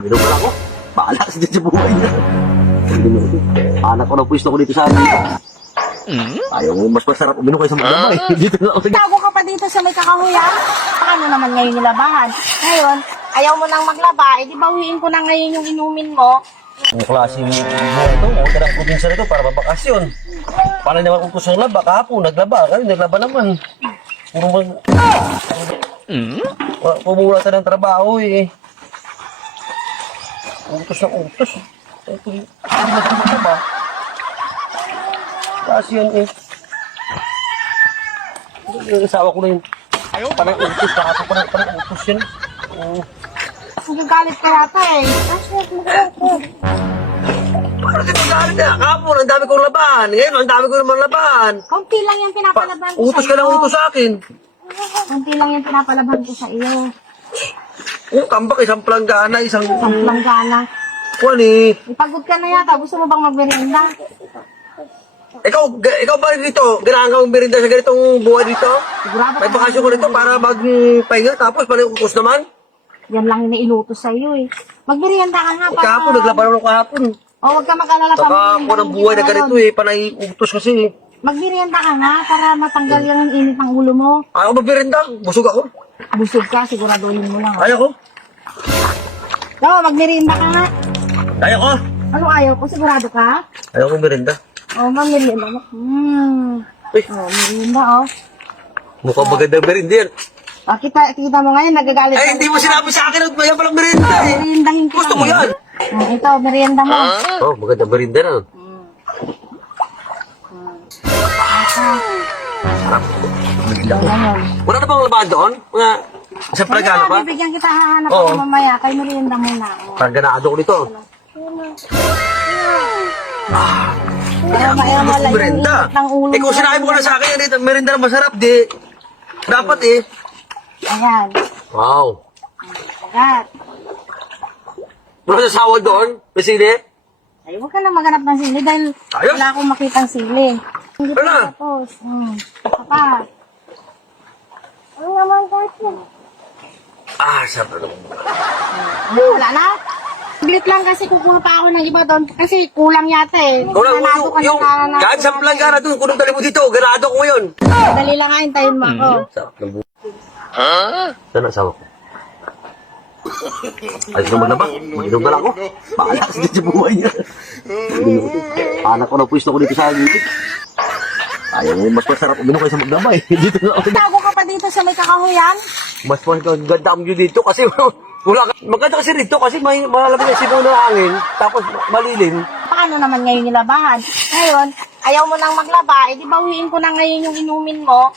Minum pala ako. Bahala kasi dyan sa buhay niya. Anak ko ng pwesto ko dito sa amin. Ayaw mo, mas masarap uminom kayo sa magdamay. Dito na ako. Tago ka pa dito sa may kakahuyan? Paano naman ngayon nilabahan? Ngayon, ayaw mo nang maglaba, edi bawiin ko na ngayon yung inumin mo. Ang klaseng mo ito, huwag ka ng probinsya na ito para mabakasyon. Paano naman kung kusang laba, kahapon, naglaba. Kayo, naglaba naman. Puro mag... Pumula sa ng trabaho eh. Utos ng utos. Ito yung... Hindi ba? Kasi yun eh. Yung asawa ko na yun. Parang utos, kahapon parang utos yun. Oo. Nagagalit ka yata eh. Parang di magalit na. Kahapon, ang dami kong laban. Ngayon, ang dami ko naman laban. Kaunti lang yung pinapalaban ko Utos sa ka lang iyo. utos sa akin. Kaunti lang yung pinapalaban ko sa iyo. Oh, tambak, isang planggana, isang... Ang langgana. Kuwan eh. Ipagod ka na yata. Gusto mo bang magmerienda? Ikaw ba dito? Ganahan kang merinda sa ganitong buhay dito? Sigurado May ka bakasyon ko na- dito para magpahinga tapos parang utos naman. Yan lang yung nailutos sa iyo eh. Magmerienda ka nga pa. Kahapon, naglaban ako kahapon. O, huwag ka mag-alala pa. Saka ako ng buhay na ganito eh, panay utos kasi. Magmerienda ka nga para matanggal yung init ng ulo mo. Ayaw magmerinda, busog ako. Busog ka, siguraduhin mo lang. Ayaw ko. Oo, magmerienda ka nga. Ayaw ko. Ano ayaw ko? Sigurado ka? Ayaw ko merinda. Oo, magmerienda mo. Uy, Merienda, oh. mukhang magandang merinda yan. Kita mo ngayon, nagagalit Ay, ka. hindi mo sinabi sa akin at mayan palang merinda eh. Meriendahin kita. Gusto mo yan? Ito, merienda mo. Oh, magandang merinda na. Sarap. Wala na bang labahan doon? Mga isang plagano pa? Bibigyan kita, hahanap Oo. ko mamaya. Kay merienda muna. Parang ganado ko nito. Para maiwala yung Merinda. init ng ulo Eh kung sinabi mo na sa akin, merinda na masarap, di. Dapat eh. Ayan. Wow. Ayan. Wala sa sawa doon? May sili? Ay, huwag ka na maghanap ng sili dahil Ayos. wala akong makitang sili. Hindi Wala. pa tapos. Saka. Ano naman kasi? Ah, sarap na. Wala na? Saglit lang kasi kukuha pa ako ng iba doon kasi kulang yata eh. Wala, Nanalo ka yung, na kahit sa planggana doon, kung dali mo dito, ganado ko ngayon. Dali lang nga, hintayin mo ako. Sarap ng buhay. Saan ang asawa ko? Ayos na maglaba. Mag-inom na lang ako. Bahala kasi dyan sa buhay niya. Anak ko ng pwesto ko dito sa gilid. Ayaw mo, mas masarap uminom kayo sa magdamay. Dito na ako. Tago ka pa dito sa may kakahuyan? Mas maganda ang view dito kasi wala ka. Maganda kasi dito kasi may malamig na sigaw ng hangin. Tapos malilim. Paano naman ngayon nilabahan? Ngayon, ayaw mo nang maglaba, edi bawiin ko na ngayon yung inumin mo.